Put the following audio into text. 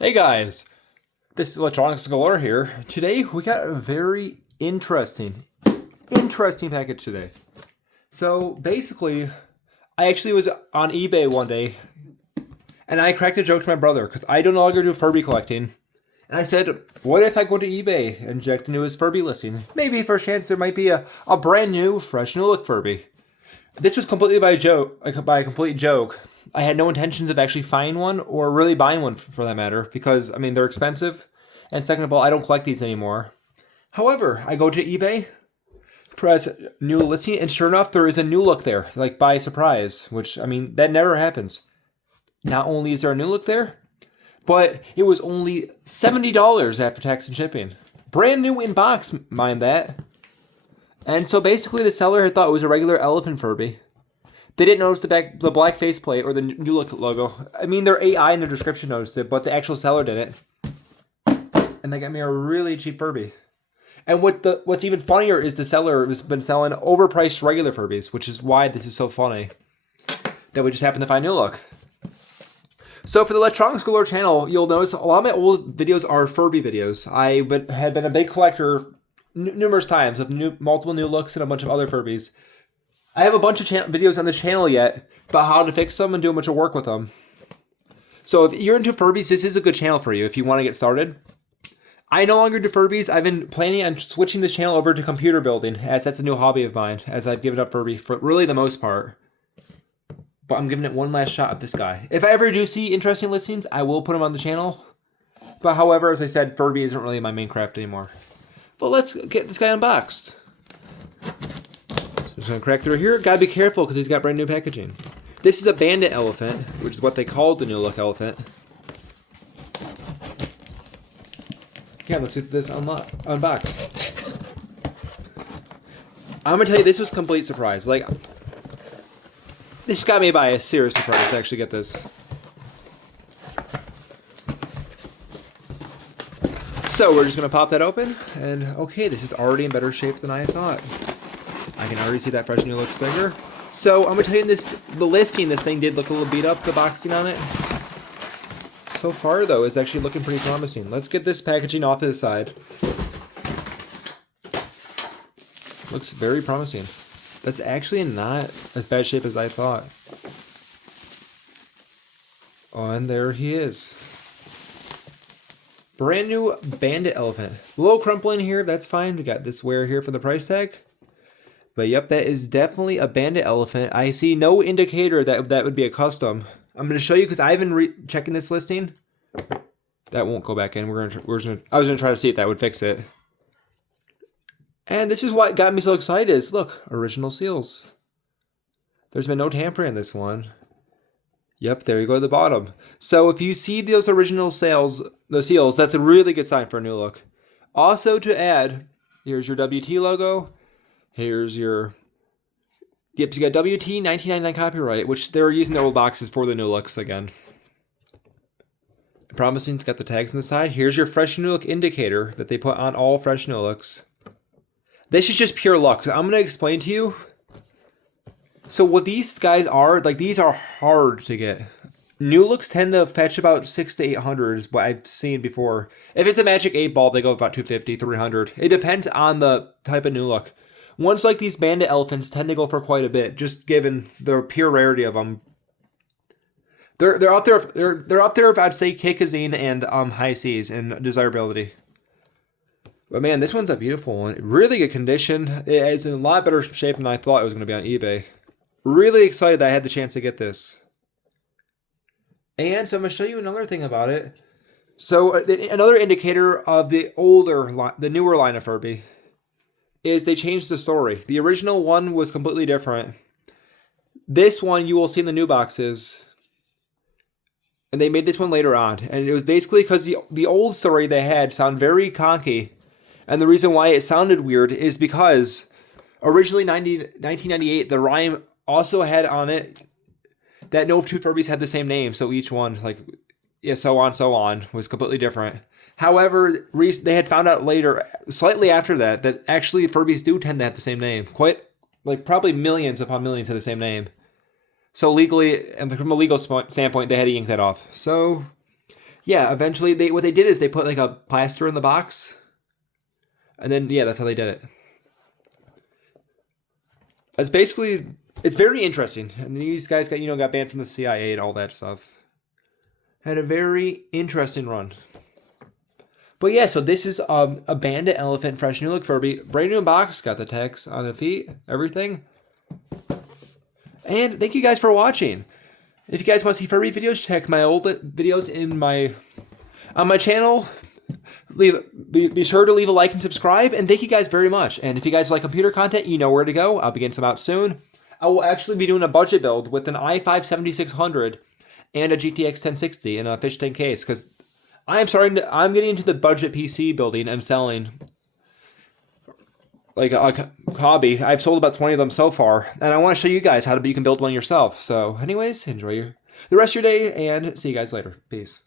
Hey guys, this is Electronics Galore here. Today we got a very interesting package today. So basically, I actually was on eBay one day and I cracked a joke to my brother because I no longer do Furby collecting. And I said, what if I go to eBay and inject into his Furby listing? Maybe for a chance there might be a brand new, fresh new look Furby. This was completely by a complete joke. I had no intentions of actually finding one or really buying one for that matter because, I mean, they're expensive. And second of all, I don't collect these anymore. However, I go to eBay, press new listing, and sure enough, there is a new look there, like by surprise, which, I mean, that never happens. Not only is there a new look there, but it was only $70 after tax and shipping. Brand new in box, mind that. And so basically the seller had thought it was a regular elephant Furby. They didn't notice the black faceplate or the new look logo. I mean, their AI in the description noticed it, but the actual seller didn't. And they got me a really cheap Furby. And what's even funnier is the seller has been selling overpriced regular Furbies, which is why this is so funny. That we just happened to find new look. So for the Electronics Galore channel, you'll notice a lot of my old videos are Furby videos. I had been a big collector numerous times of multiple new looks and a bunch of other Furbies. I have a bunch of videos on this channel yet about how to fix them and do a bunch of work with them. So if you're into Furbies, this is a good channel for you if you want to get started. I no longer do Furbies. I've been planning on switching this channel over to computer building, as that's a new hobby of mine, as I've given up Furby for really the most part. But I'm giving it one last shot at this guy. If I ever do see interesting listings, I will put them on the channel. But however, as I said, Furby isn't really my main craft anymore. But let's get this guy unboxed. So I'm just going to crack through here. Gotta be careful because he's got brand new packaging. This is a Bandit elephant, which is what they called the new look elephant. Yeah, let's get this unboxed. I'm going to tell you, this was a complete surprise. Like, this got me by a serious surprise to actually get this. So we're just going to pop that open, and okay, this is already in better shape than I thought. I can already see that fresh new look sticker. So I'm going to tell you the listing, this thing did look a little beat up, the boxing on it. So far, though, it's actually looking pretty promising. Let's get this packaging off to the side. Looks very promising. That's actually not as bad shape as I thought. Oh, and there he is. Brand new Bandit elephant. A little crumpling here, that's fine. We got this wear here for the price tag. But yep, that is definitely a Bandit elephant. I see no indicator that would be a custom. I'm going to show you because I've been checking this listing. That won't go back in. I was going to try to see if that would fix it. And this is what got me so excited is, look, original seals. There's been no tampering in this one. Yep, there you go at the bottom. So if you see those original the seals, that's a really good sign for a new look. Also to add, here's your WT logo. Here's your... Yep, so you got WT 1999 copyright, which they're using the old boxes for the new looks again. Promising, it's got the tags on the side. Here's your fresh new look indicator that they put on all fresh new looks. This is just pure luck. So I'm going to explain to you. So what these guys are, like these are hard to get. New looks tend to fetch about 600 to 800 is what I've seen before. If it's a Magic 8 ball, they go about 250, 300. It depends on the type of new look. Ones like these Bandit elephants tend to go for quite a bit, just given the pure rarity of them. They're up there. They're up there. If I'd say Kikazine and High Seas in desirability. But man, this one's a beautiful one. Really good condition. It is in a lot better shape than I thought it was going to be on eBay. Really excited that I had the chance to get this. And so I'm going to show you another thing about it. So another indicator of the newer line of Furby is they changed the story. The original one was completely different. This one you will see in the new boxes. And they made this one later on. And it was basically because the old story they had sounded very conky. And the reason why it sounded weird is because originally 1998, the rhyme also had on it that no two Furbies had the same name. So each one, like, yeah, so on, was completely different. However, they had found out later, slightly after that actually Furbies do tend to have the same name. Quite, like, probably millions upon millions of the same name. So legally, and from a legal standpoint, they had to yank that off. So, yeah, eventually what they did is they put like a plaster in the box, and then yeah, that's how they did it. That's basically, it's very interesting. And these guys got banned from the CIA and all that stuff. Had a very interesting run. But yeah, so this is a Bandit Elephant Fresh New Look Furby. Brand new box. Got the text on the feet. Everything. And thank you guys for watching. If you guys want to see Furby videos, check my old videos on my channel. Be sure to leave a like and subscribe. And thank you guys very much. And if you guys like computer content, you know where to go. I'll be getting some out soon. I will actually be doing a budget build with an i5-7600 and a GTX 1060 in a fish tank case, because I'm getting into the budget PC building and selling like a hobby. I've sold about 20 of them so far, and I want to show you guys how you can build one yourself. So anyways, enjoy the rest of your day, and see you guys later. Peace.